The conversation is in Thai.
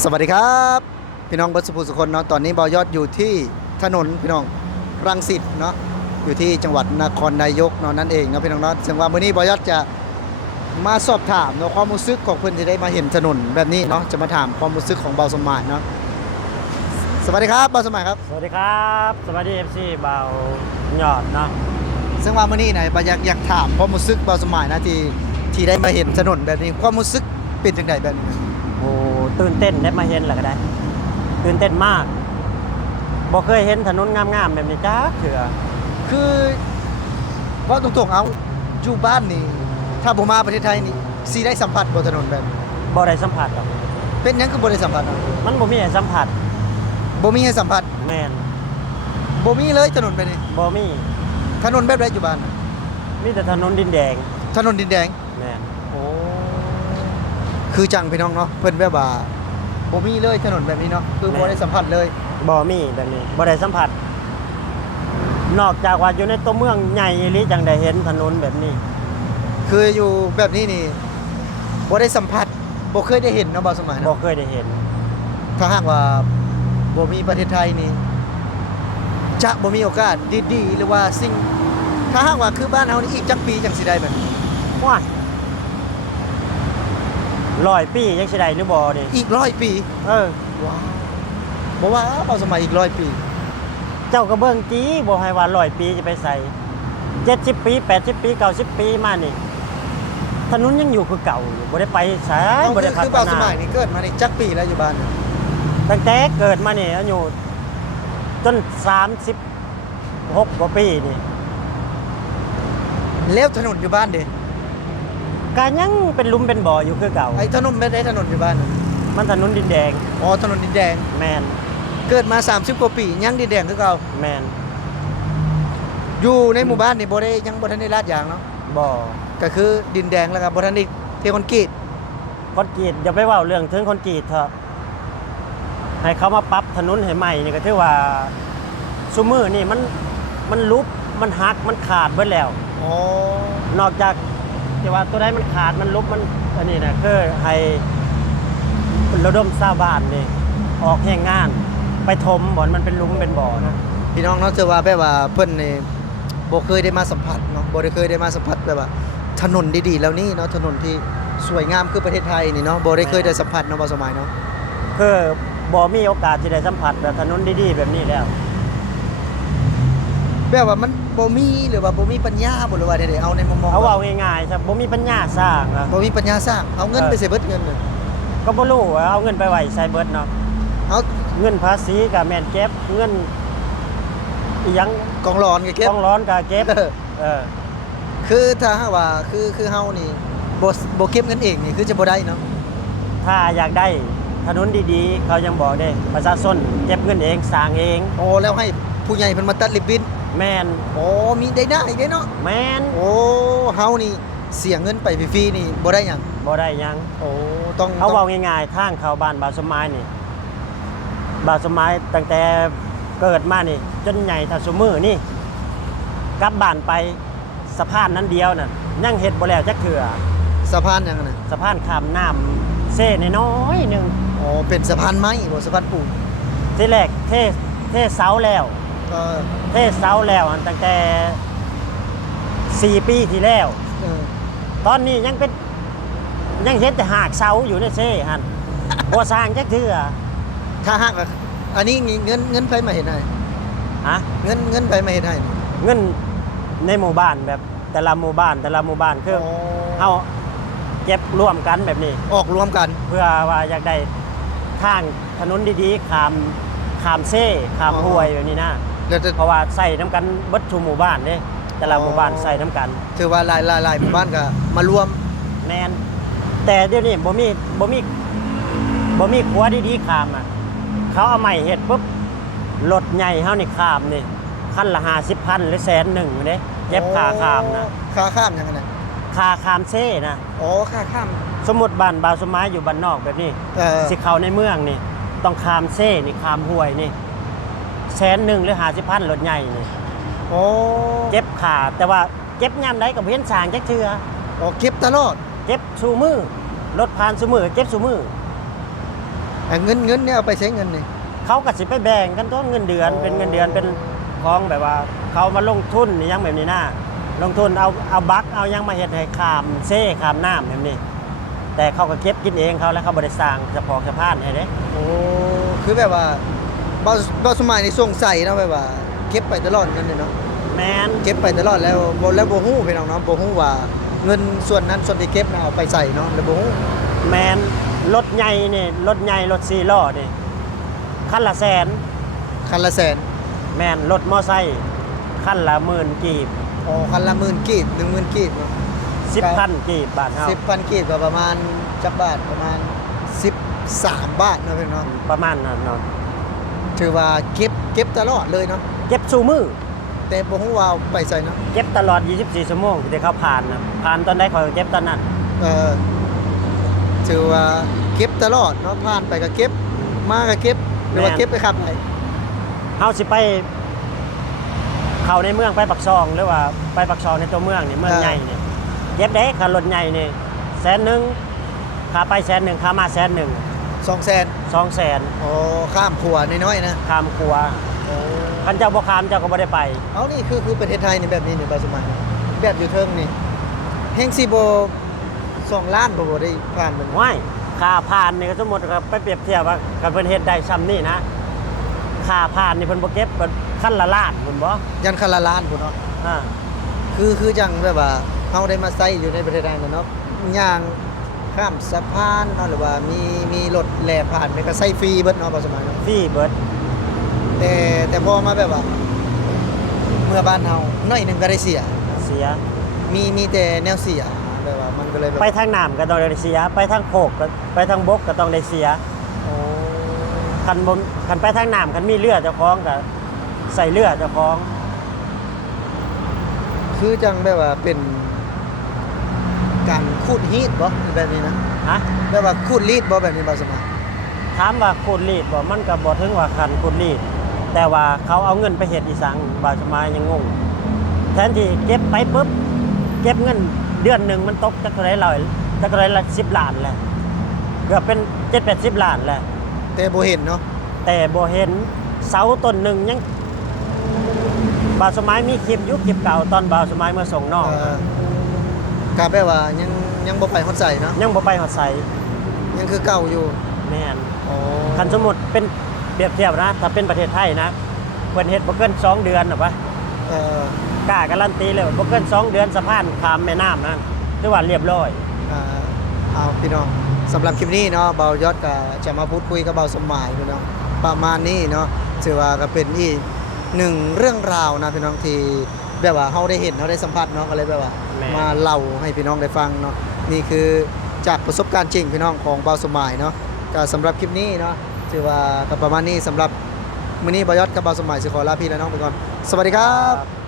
สวัสดีครับพี่น้องเบิร์ดสุภูสุคนเนาะตอนนี้บอยอดอยู่ที่ถนนพี่น้องรังสิตเนาะอยู่ที่จังหวัดนครนายกเนาะนั่นเองเนาะพี่น้องเนาะซึ่งว่ามื้อนี้บอยอดจะมาสอบถามเนาะความรู้สึกของเพื่อนที่ได้มาเห็นถนนแบบนี้เนาะจะมาถามความรู้สึกของเบาสมหมายเนาะสวัสดีครับเบาสมหมายครับสวัสดีครับสวัสดี FC เบาหยอดเนาะซึ่งว่ามื้อนี้ไหนบอยอยากถามความรู้สึกเบาสมหมายนะที่ได้มาเห็นถนนแบบนี้ความรู้สึกเป็นจังไดแบบนี้ โอ้ตื่นเต้นได้มาเห็นแหละก็ได้ตื่นเต้นมากบ่เคยเห็นถนนงามๆแบบนี้จ้าเถื่อคือเพราะตรงๆเอาอยู่บ้านนี่ถ้าบ่มาประเทศไทยนี่สิได้สัมผัสบนถนนแบบนี้ บ่ได้สัมผัสหรอกเป็นหยังคือบ่ได้สัมผัสเนาะ มันบ่มีให้สัมผัสบ่มีให้สัมผัสแม่นบ่มีเลยถนนแบบนี้บ่มีถนนแบบใดอยู่บ้านน่ะ มีแต่ถนนดินแดงถนนดินแดงแม่นโอ้คือจังพี่น้องเนาะเพิ่นแบบว่าบ่มีเลยถนนแบบนี้เนาะคือบ่ได้สัมผัสเลย บ่มีแบบนี้บ่ได้สัมผัสนอกจากว่าอยู่ในตัวเมืองใหญ่อีหลีจังได้เห็นถนนแบบนี้ คืออยู่แบบนี้นี่บ่ได้สัมผัสบ่เคยได้เห็นเนาะบ่สมัย บ่ เนาะ เคยได้เห็น ถ้าหากว่าบ่มีประเทศไทยนี่จะบ่มีโอกาสดีๆหรือว่าสิ่งถ้าหากว่าคือบ้านเฮานี่อีกจักปีจังสิได้แบบนี้ ว้าย100 ปียังสิได้หรือบ่นี่อีก100ปีเออ ว้าวบ่ว่าเอาสมัยอีก100ปีเจ้าก็เบิ่งจี้บ่ให้ว่า100 ปีจะไปใส่70 ปี 80 ปี 90 ปีมานี่ถนนยังอยู่คือเก่าอยู่บ่ได้ไปไสบ่ได้พัฒคือเบาส นา มัยนี่เกิดมานี่จักปีแล้วอยู่บ้านเนี่ย ตั้งแต่เกิดมานี่อายุจน36กว่าปีนี่ แล้วถนนอยู่บ้านเด้ ก็ยังเป็นหลุมเป็นบ่ออยู่คือเก่า ไอ้ถนนไม่ได้ถนนอยู่บ้านน่ะ มันถนนดินแดง อ๋อถนนดินแดง แม่น เกิดมา30กว่าปียังดินแดงคือเก่า แม่น อยู่ในหมู่บ้านนี่บ่ได้ยังบ่ทันได้ลาดยางเนาะ บ่ ก็คือดินแดงแล้วก็บ่ทันได้เทคอนกรีต คอนกรีตอย่าไปเว้าเรื่องถึงคอนกรีตเถอะให้เขามาปรับถนนให้ใหม่นี่ก็ถือว่าซุมื้อนี่มันลุบมันหักมันขาดเบิดแล้ว อ๋อน อกจากที่ว่าตัวใดมันขาดมันลุบมันอันนี้นะคือให้ระดมชาวบ้านนี่ออกแห่งงาน ไปถมบ่อนมันเป็นหลุมเป็นบ่อนะ พี่น้องเนาะถือว่าแบบว่าเพิ่นนี่บ่เคยได้มาสัมผัสเนาะบ่ได้เคยได้มาสัมผัสแบบว่าถนนดีๆแล้วนี่เนาะถนนที่สวยงามคือประเทศไทยนี่เนาะบ่ได้เคยได้สัมผัสเนาะบ่สมัยเนาะ คือบ่มีโอกาสที่ได้สัมผัสแบบถนนดีๆแบบนี้แล้ว แบบว่ามันบ่มีหรือว่าบ่มีปัญญาบ่หรือว่าได้เอาในมุมมอง เอาเว้าง่ายๆซะบ่มีปัญญาสร้างอะ บ่มีปัญญาสร้างเอาเงินไปใส่เบิดเงินเลย ก็บ่รู้ว่าเอาเงินไปไว้ใส่เบิดเนาะ เอา เงินภาษีก็แม่นเก็บเงินอีหยัง กองร้อนก็เก็บ ต้องร้อนก็เก็บ เออ เออ คือถ้าหากว่าคือเฮานี่บ่เก็บเงินเองนี่คือจะบ่ได้เนาะ ถ้าอยากได้ถนนดีๆ เขายังบอกเด้ประชาชนเก็บเงินเองสร้างเอง โอ้แล้วให้ผู้ใหญ่เพิ่นมาตัดริบบิ้น แม่น โอ้มีได้เนาะ แม่น โอ้เฮานี่เสียเงินไปฟรีๆนี่บ่ได้หยัง บ่ได้หยัง โอ้ต้อง เขาเว้าง่ายๆทางเข้าบ้านบ่าวสมหมายนี่บ่าวสมหมายตั้งแต่เกิดมานี่ จนใหญ่เท่าซุมื้อนี่กลับบ้านไปสะพานนั้นเดียวน่ะยังเฮ็ดบ่แล้วจักเทื่อ สะพานหยังน่ะ สะพานข้ามน้ำเส้นน้อยๆหนึง อ๋อเป็นสะพานไม้บ่สะพานปูน ที่แรกเทเสาแล้ว ก็ เทเสาแล้วอันตั้งแต่4 ปีที่แล้ว เออ ตอนนี้ยังเห็นแต่หากเสาอยู่ในเซ่หั่นบ่สร้างจักเทื่อ ถ้าหากว่าอันนี้เงินไผมาเฮ็ดให้ ฮะ เงินไผมาเฮ็ดให้ เงินในหมู่บ้านแบบแต่ละหมู่บ้านคือเฮาเก็บร่วมกันแบบนี้ ออกรวมกัน เพื่อว่าอยากได้ทางถนนดีๆข้ามเซ่ข้ามห้วยแบบนี้นะ แล้วจะ เพราะว่าใส่น้ำกันเบิดทุกหมู่บ้านเด้แต่ละหมู่บ้านใส่น้ำกัน ถือว่าหลายหมู่บ้านก็มารวม แม่นแต่เดี๋ยวนี้บ่มีขัวดีๆข้ามอ่ะเขาเอาใหม่เฮ็ดปุ๊บรถใหญ่เฮานี่ข้ามนี่คันละ50,000หรือ100,000เด้เก็บค่าข้ามนะ ค่าข้ามหยังไง ค่าข้ามเซ่นะ อ๋อค่าข้าม สมมุติบ้านบ่าวสมัยอยู่บ้านนอกแบบนี้ สิเข้าในเมืองนี่ต้องข้ามเซ่นี่ข้ามห้วยนี่100,000หรือ50,000รถใหญ่นี่ โอ้ เก็บค่าแต่ว่าเก็บยามใดก็บ่เห็นสร้างจักเทื่อ อ๋อเก็บตลอด เก็บซุมื้อรถผ่านซุมื้อเก็บซุมื้อ เงินเนี่ยเอาไปใช้เงินนี่ เขาก็สิไปแบ่งกันต้นเงินเดือน อ๋อ เป็นเงินเดือนเป็นของแบบว่า เขามาลงทุนนี่ยังแบบนี้นะลงทุนเอาบักเอายังมาเฮ็ดให้ข้ามเซ่ข้ามน้ำแบบนี้ แต่เขาก็เก็บกินเองเขาแล้วเขาบริสร้างเฉพาะสะพานให้เด้ โอ้คือแบบว่าบ่สมัยนี่สงสัยเนาะแบบว่าเก็บไปตลอดเงินเนี่ยเนาะ แมน เก็บไปตลอดแล้วบ่ฮู้พี่น้องเนาะบ่ฮู้ว่าเงินส่วนนั้นส่วนที่เก็บน่ะเอาไปใส่เนาะแล้วบ่ฮู้ แมนรถใหญ่นี่รถใหญ่รถ4ล้อนี่คันละแสน คันละแสน แมนรถมอไซค์คันละหมื่นกีบ อ๋อคันละหมื่นกีบ10,000กีบเนาะ 10,000กีบบาทเฮา 10,000กีบก็ประมาณจักบาทประมาณ13 บาทเนาะพี่น้อง ประมาณนั้นเนาะ ถือว่าเก็บตลอดเลยเนาะ เก็บสู่มือ แต่บ่ฮู้ว่าเอาไปใส่เนาะ เก็บตลอด 24 ชั่วโมงที่เขาผ่านนะผ่านตอนใดเขาก็เก็บตอนนั้น เออถือว่าเก็บตลอดเนาะผ่านไปก็เก็บมาก็เก็บหรือว่าเก็บไปครับไหน เฮาสิไป เข้าในเมืองไปปักซองหรือว่าไปปักซองในตัวเมืองนี่เมืองใหญ่นี่เก็บได้ค่ารถใหญ่นี่100,000ค่าไป100,000ค่ามา100,000 200,000 200,000 โอ้ข้ามขัวน้อยๆนะ ข้ามครัว โอ้ คันเจ้าบ่ข้ามเจ้าก็บ่ได้ไป เอานี่คือประเทศไทยนี่แบบนี้นี่บาสมัยแบบอยู่เทิงนี่เฮงสิบ่2 ล้านบ่ได้ผ่านมัน ว้ายค่าผ่านนี่ก็สมมุติก็ไปเปรียบเทียบว่าคันเพิ่นเฮ็ดได้ซ้ำนี่นะค่าผ่านนี่เพิ่นบ่เก็บเพิ่นคันละล้านพุ่นบ่ ยันคันละล้านพุ่นเนาะ อ่า คือจังแบบว่าเฮาได้มาใช้อยู่ในประเทศไทยเนาะย่างข้ามสะพานเนาะหรือว่ามีรถแล่ผ่านนี่ก็ใช้ฟรีเบิดเนาะบาสมัยเนาะ ฟรีเบิด แต่พอมาแบบว่า เมื่อบ้านเฮาน้อยหนึงก็ได้เสีย เสีย มีแต่แนวเสียแบบว่ามันก็เลยแบบ ไปทางน้ำก็ต้องได้เสีย ไปทางโคกก็ไปทางบกก็ต้องได้เสีย โอ้ คันไปทางน้ำคันมีเรือเจ้าของก็ใส่เรือเจ้าของ คือจังแบบว่าเป็นการขูดฮีทบ่แบบนี้นะ ฮะ แบบว่าขูดรีดบ่แบบนี้บ่สมัย ถามว่าคูดรีดบ่มันก็บ่ถึงว่าคันคูดรีดแต่ว่าเขาเอาเงินไปเฮ็ดอีสังบาสมายังงงแทนที่เก็บไปปุ๊บเก็บเงินเดือนหนึงมันตกจักเท่าไหร่จักเท่าไหร่ละ10 ล้านแหละเกือบเป็น 7-80 ล้านแหละ แต่บ่เห็นเนาะ แต่บ่เห็นเสาต้นหนึงยังบาวสมัยมีคลิปยุคคลิปเก่าตอนบาวสมัยเมื่อส่งนอก ก็แบบว่ายังบ่ไปฮอดใส่เนาะ ยังบ่ไปหอดใส ยังคือเก่าอยู่ แม่น อ๋อ คันสมมุติเป็นเปรียบเทียบนะถ้าเป็นประเทศไทยนะเพิ่นเฮ็ดบ่เกิน2 เดือนน่ะปะ เอ่อก ล้าการันตีเลยว่าบ่เกิน2 เดือนสะพานข้ามแม่น้ำนั่นถือว่าเรียบร้อย อ่าเอาพี่น้องสำหรับคลิปนี้เนาะเบายอดก็จะมาพูดคุยกับเบาสมหมายพี่น้องประมาณนี้เนาะถือว่าก็เป็นอีกหนึ่งเรื่องราวนะพี่น้องที่แบบว่าเฮาได้เห็นเฮาได้สัมผัสเนาะก็เลยแบบว่า แม่ มาเล่าให้พี่น้องได้ฟังเนาะนี่คือจากประสบการณ์จริงพี่น้องของเบาสมหมายเนาะก็สำหรับคลิปนี้เนาะถือว่าก็ประมาณนี้สำหรับมื้อนี้เบายอดกับเบาสมหมายสิขอลาพี่และน้องไปก่อนสวัสดีครับ